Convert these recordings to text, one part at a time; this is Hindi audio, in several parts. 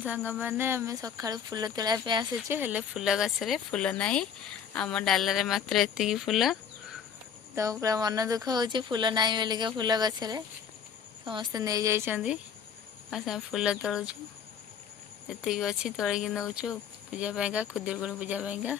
सांग मैंने आम सका फुल तोड़ा आसीचु हेले फुल गछरे फुल नाई आम डाल मात्र एति फुल तो पूरा मन दुख हो फुल नाई बोलिका फुल गछरे समस्ते नहीं जाइछंदी बस आम फुल तोड़ुछु एति अच्छी तोड़िकी नौचु पूजा पाइका खुदुरकुणी पूजा पाइका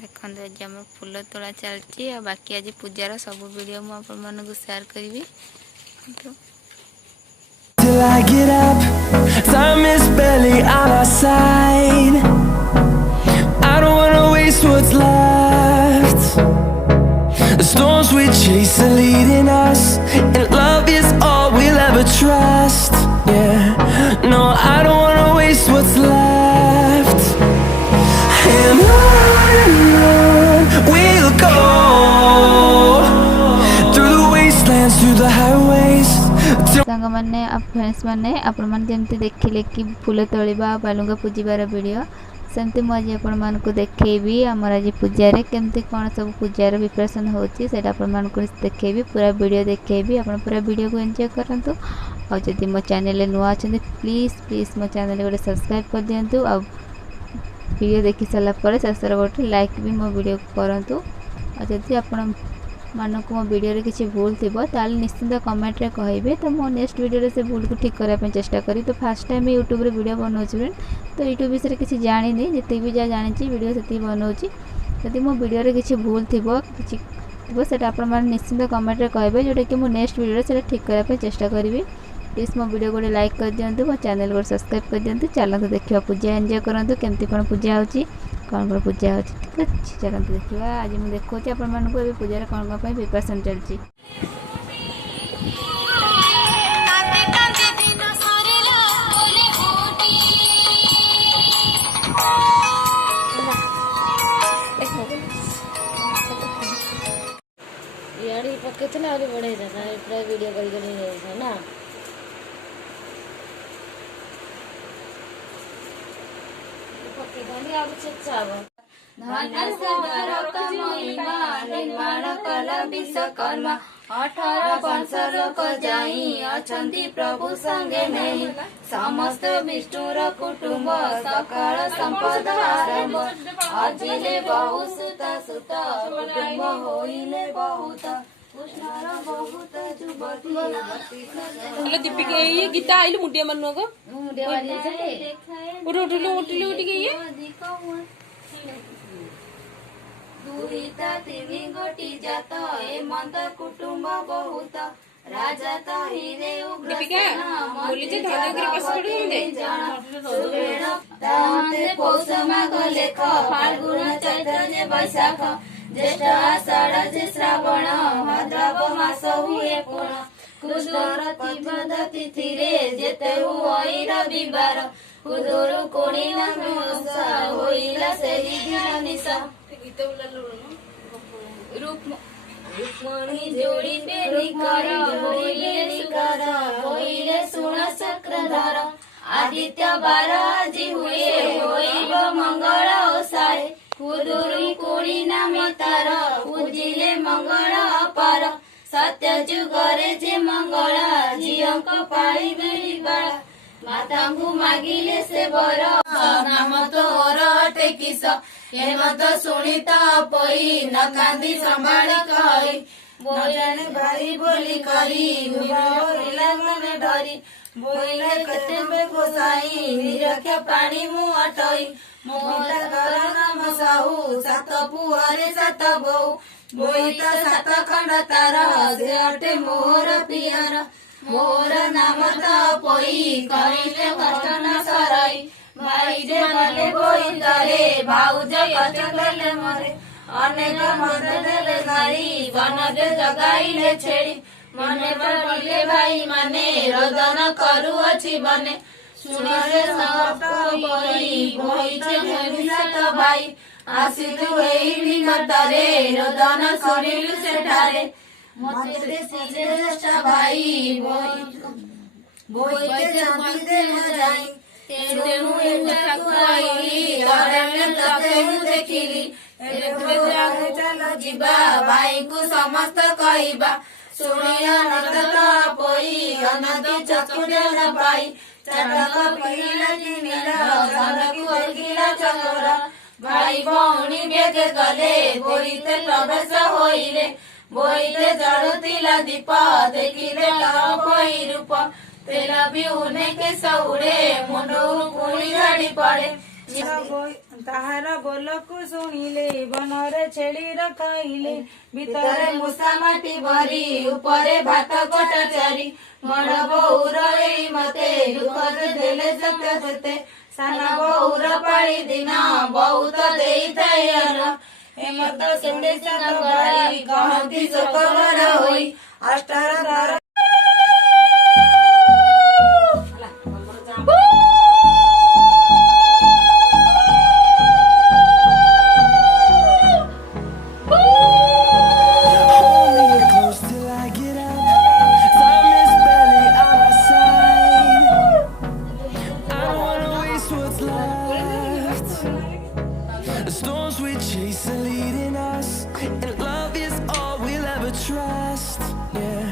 देखते आज आम फुल तोड़ा चलती आ बाकी आज पूजार सब वीडियो मुझे शेयर करी Till I get up, time is barely on our side. I don't wanna waste what's left. The storms we chase are leading us, and love is all we'll ever trust. Yeah, no, I don't wanna waste what's left. And on we'll go, through the wastelands, through the highways. सांग मैंने फ्रेंड्स मैंने आपण मैंने जमती देखिले कि फूल तोड़ा बालुंगा पूजबार वीडियो सेमती मुझे आपण मानक देखी आमर आज पूजार केमती कौन सब पूजार प्रिपरेशन होची देखेबी पूरा वीडियो देखेबी आप पूरा वीडियो को एंजॉय करंतु और जदि मो चैनल नुआ अच्छा प्लीज प्लीज मो चैनल गोटे सब्सक्राइब कर दिंतु आ वीडियो देखि सारा पर शेष गोटे लाइक भी मो वीडियो करंतु और जदि आपण मानक मो वीडियो किसी भूल थी ताल निश्चिंत कमेंट रे कहिबे तो मो नेक्स्ट वीडियो से भूल को ठीक करने चेष्टा करी तो फास्ट टाइम यूट्यूब रे वीडियो बनाऊँ तो यूट्यूब विषय किसी जानी जिते भी जहाँ जानी वीडियो से बनाऊँ जदि मो वीडियो किसी भूल थी कि आप निश्चिंत कमेंट रे कहिबे जोटा कि मो नेक्स्ट वीडियो से ठीक करने चेष्टा करी प्लीज मो वीडियो गोटे लाइक कर दिंतु मो चैनल को सब्सक्राइब कर दिंतु चलते देखा पूजा एंजॉय करंतु केमती कौन पूजा होची कौन कौन पूजा हो ठीक अच्छे चलते देखा आज मुझे देखा आपण पूजा कौन कौन प्रिपरेशन चलती पकड़ा बढ़े पूरा वीडियो कर ना निर्माण कल विश्वकर्मा 18 वर्ष लोक जाई अछंती प्रभु संगे नहीं समस्त विष्णुर कुटुंब सकाल संपद आरंभ अजिले बहु सुत सुत कुटुंब होइले बहुत बहुत जुबती दीपिका ये गीता आइल मुंडिया मानु को मुंडिया वाली से उठिलु के ये दुहिता तिनी गोटी जात ए मंद कुटुंब बहुत राजा तो हिरे उग्र बोली जे धान कर कसुड़ी दे सुवेण तांते पौष माघ लेख फाल्गुन चैत्र बैशाख ज्येष्ठ आषाढ़ जे श्रावण भाद्रव मास हुए पूर्ण कृष्णर तिबद तिथि रे जेते हुई रविवार खुदुरकुणी नाम होइला सेहि दिन निशा रुक्मणी जोड़ी निकर होइले सुण चक्रधर आदित्य बार আজি हुए होइब मंगल ओसाए खुदुरकुणी नाम तार पूजिले मंगल अपार सत्य जुगरे जे मंगल झीक पाई मिलिबार मातांगु मागिले से बर नाम तोर अटे किस ये मत सुनिता पई न कांदी संभाली कही बोलने भाई बोली करी बोला मने डरी बोले कते पे गोसाई निरखे पानी मु अटई मोटा घर नाम साहू सात पुहरे सात बहु बोईता सात खंड तार से अटे मोर पियर मोर नाम तपई करिले कष्ट न सरई भाई जे गले बोईतारे भाउज कष्ट देले मरे अनेक मद देले गाई वन जे जगाइले छेड़ी मने पड़िले भाई माने रोदन करू अछि बने सुनिले सब पई बोईछे भविष्यत भाई आसितु एई निकटरे रोदन करिलु सेठारे मते श्रेष्ठ भाई बोईते शांति दे न जाई ତେଣୁ ଏଠାକୁ ଆଇଲି ଧରାରେ ତତେ ମୁଁ ଦେଖିଲି ଚାଲ ଯିବା ଭାଇଙ୍କୁ ସମସ୍ତ କହିବା ଶୁଣିଲ ନତ ପୋଇ ଅନତି ଚକୁଡେ ନ ପାଇ ଚାଟକ ପିଲା କିଣିଲ ଧନକୁ ଦେଖିଲା ଚକର ଭାଇ ଭଉଣୀ ବେଗେ ଗଲେ ବୋଇତେ ପ୍ରବେଶ ହୋଇଲେ ବୋଇତେ ଜଳୁଥିଲା ଦୀପ ଦେଖିଲେ ପଇ ରୂପ ତେଲ ବି ଉନେ କେଶ ଉଡେ ମୁଣ୍ଡରୁ ପୁଣି ଝାଡି ପଡେ ତାହାର ବୋଲକୁ ଶୁଣିଲେ ବନରେ ଛେଳି ରଖାଇଲେ ଭିତରେ ମୂଷା ମାଟି ଭରି ଉପରେ ଭାତ କୋଟା ଚାରି ବଡ ବୋଉର ଏଇ ମତେ ଦୁଃଖ ଦେଲେ ସତ୍ୟ ସେତେ ସାନ ବୋଉର ପାଳି ଦିନ ବହୁତ ଦେଇଥାଏ ଅନ୍ନ ଏମତ କେତେ ସାତ ବାଳି କହନ୍ତି ଶୋକ ଘର ହୋଇ ଅଷ୍ଟର ଧର Hold me close till I get up. Time is barely on our side. I don't wanna waste what's left. The storms we chase are leading us, and love is all we'll ever trust. Yeah,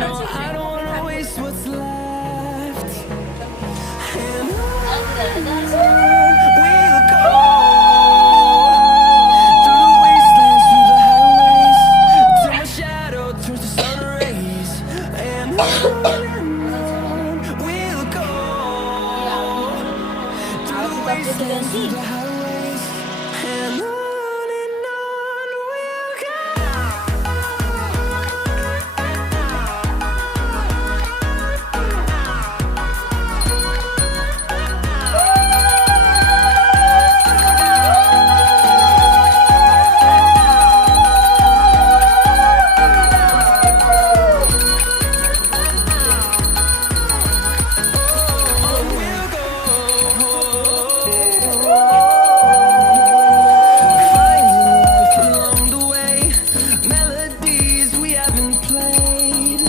no, I don't wanna waste what's left. And on we'll go through the wastelands, through the highways, till my shadow turns to sun rays. And on we'll go through the wastelands, through the highways, and on we'll go. Finding life along the way, melodies we haven't played.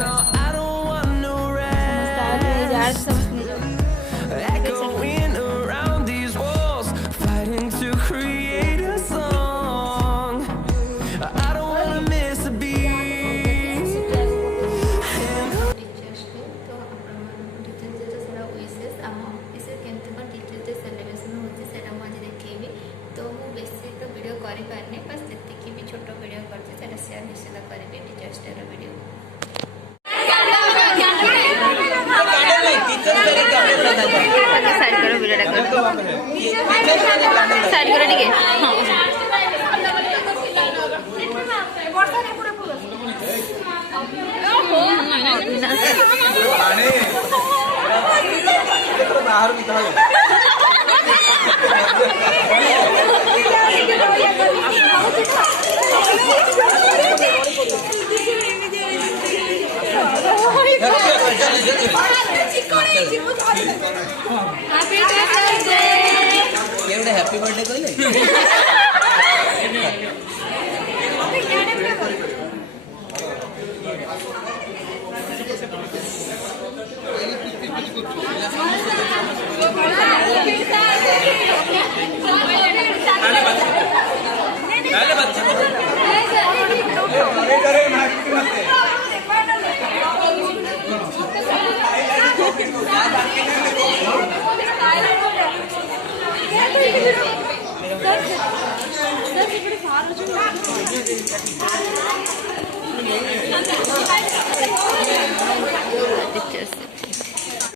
No, I don't want no rest. Echoing around these walls, fighting to create a song. I don't wanna miss a beat. And teachers day तो टीचर्स डे सारा विशेष आम अफिस केमती कौन टीचर्स डे सेलिब्रेशन होती है मुझे देखी तो मुझे बेसी तो वीडियो करें बस जी भी छोट वीडियो करते सेयार निश्चित करेंगे टीचर्स डे वीडियो साइड करो वीडियो साइड करो ठीक है हैप्पी बर्थडे कहले सर